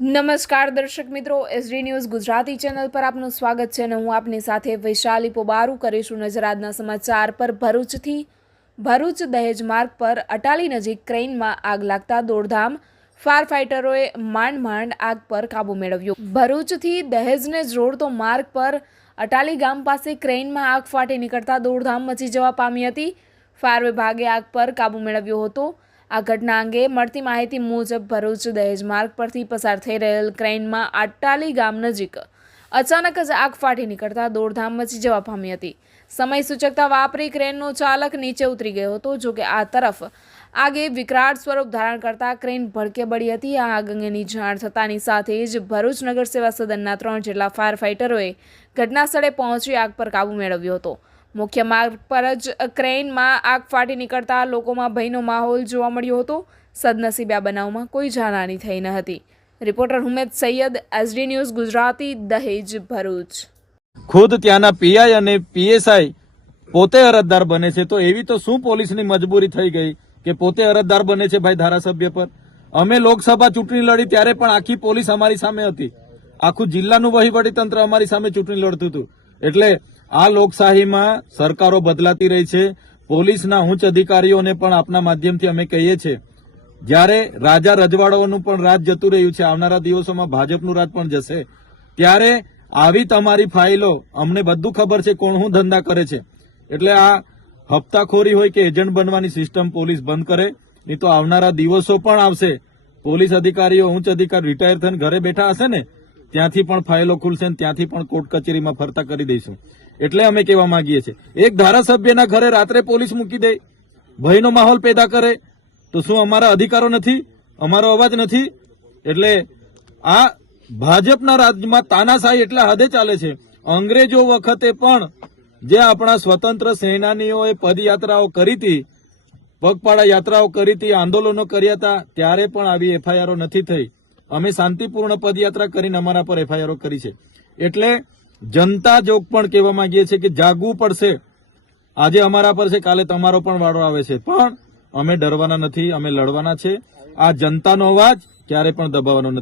નમસ્કાર દર્શક મિત્રો, એસડી ન્યૂઝ ગુજરાતી ચેનલ પર આપનું સ્વાગત છે અને હું આપની સાથે વૈશાલી પોબારુ કરીશું નજર આજના સમાચાર પર। ભરૂચ દહેજ માર્ગ પર અટાલી નજીક ક્રેઇનમાં આગ લાગતા દોડધામ, ફાયર ફાઇટરોએ માંડ આગ પર કાબુ મેળવ્યો। ભરૂચથી દહેજને જોડતો માર્ગ પર અટાલી ગામ પાસે ક્રેઇનમાં આગ ફાટી નીકળતા દોડધામ મચી જવા પામી હતી। ફાયર વિભાગે આગ પર કાબુ મેળવ્યો હતો। આ ઘટના અંગે મળતી માહિતી મુજબ ભરૂચ દહેજ માર્ગ પરથી પસાર થઈ રહેલ ક્રેઇનમાં અટાલી ગામ નજીક અચાનક જ આગ ફાટી નીકળતા દોડધામ મચી જવા પામી હતી। સમય સૂચકતા વાપરી ક્રેનનો ચાલક નીચે ઉતરી ગયો હતો। જોકે આ તરફ આગે વિકરાળ સ્વરૂપ ધારણ કરતા ક્રેન ભડકે બળી હતી। આ આગ અંગેની જાણ થતાની સાથે જ ભરૂચ નગર સેવા સદનના 3 જેટલા ફાયર ફાઇટરોએ ઘટના સ્થળે પહોંચી આગ પર કાબુ મેળવ્યો હતો। મુખ્ય માર્ગ પર જ ક્રેઇનમાં આગ ફાટી નીકળતા લોકોમાં ભયનો માહોલ જોવા મળ્યો હતો। સદનસીબે આ બનાવમાં કોઈ જાનહાની થઈ ન હતી। Reporter Humed Saiyed, SD news Gujarati, Dahej, Bharuch. ખુદ ત્યાંના પીઆઈ અને પીએસઆઈ પોતે અરજદાર બને છે, તો એવી તો શું પોલીસની મજબૂરી થઈ ગઈ કે પોતે અરજદાર બને છે ભાઈ ધારાસભ્ય પર? અમે લોકસભા ચૂંટણી લડી ત્યારે પણ આખી પોલીસ અમારી સામે હતી, આખું જિલ્લાનું વહીવટી તંત્ર અમારી સામે ચૂંટણી લડતું હતું। એટલે આ લોકશાહીમાં સરકારો બદલાતી રહી છે। પોલીસના ઉચ્ચ અધિકારીઓને પણ આપના માધ્યમથી અમે કહીએ છીએ, જ્યારે રાજા રજવાડાઓનું પણ રાજ જતું રહ્યું છે, આવનારા દિવસોમાં ભાજપનું રાજ પણ જશે, ત્યારે આવી તમારી ફાઇલો અમને બધું ખબર છે કોણ શું ધંધા કરે છે। એટલે આ હપ્તાખોરી હોય કે એજન્ટ બનવાની સિસ્ટમ પોલીસ બંધ કરે, નહીં તો આવનારા દિવસો પણ આવશે। પોલીસ અધિકારીઓ, ઉચ્ચ અધિકારી રિટાયર થઈને ઘરે બેઠા હશે ને, ત્યાંથી પણ ફાઇલો ખુલશે ને ત્યાંથી પણ કોર્ટ કચેરીમાં ફરતા કરી દઈશું। એટલે અમે કહેવા માંગીએ છીએ, એક ધારાસભ્યના ઘરે રાત્રે પોલીસ મૂકી દે, ભયનો માહોલ પેદા કરે, તો શું અમારા અધિકારો નથી, અમારો અવાજ નથી? એટલે આ ભાજપના રાજ્યમાં તાનાશાહી એટલા હદે ચાલે છે। અંગ્રેજો વખતે પણ જે આપણા સ્વતંત્ર સેનાનીઓએ પદયાત્રાઓ કરી હતી, પગપાળા યાત્રાઓ કરી હતી, આંદોલનો કર્યા હતા, ત્યારે પણ આવી એફઆઈઆરો નથી થઈ। અમે શાંતિપૂર્ણ પદયાત્રા કરીને અમારા પર એફઆઈઆરો કરી છે। એટલે જનતા જોગ પણ કહેવા માંગીએ છીએ કે જાગવું પડશે। આજે અમારા પર છે, કાલે તમારો પણ વાળો આવે છે, પણ અમે ડરવાના નથી, અમે લડવાના છે। આ જનતાનો અવાજ ક્યારે પણ દબાવવાનો નથી।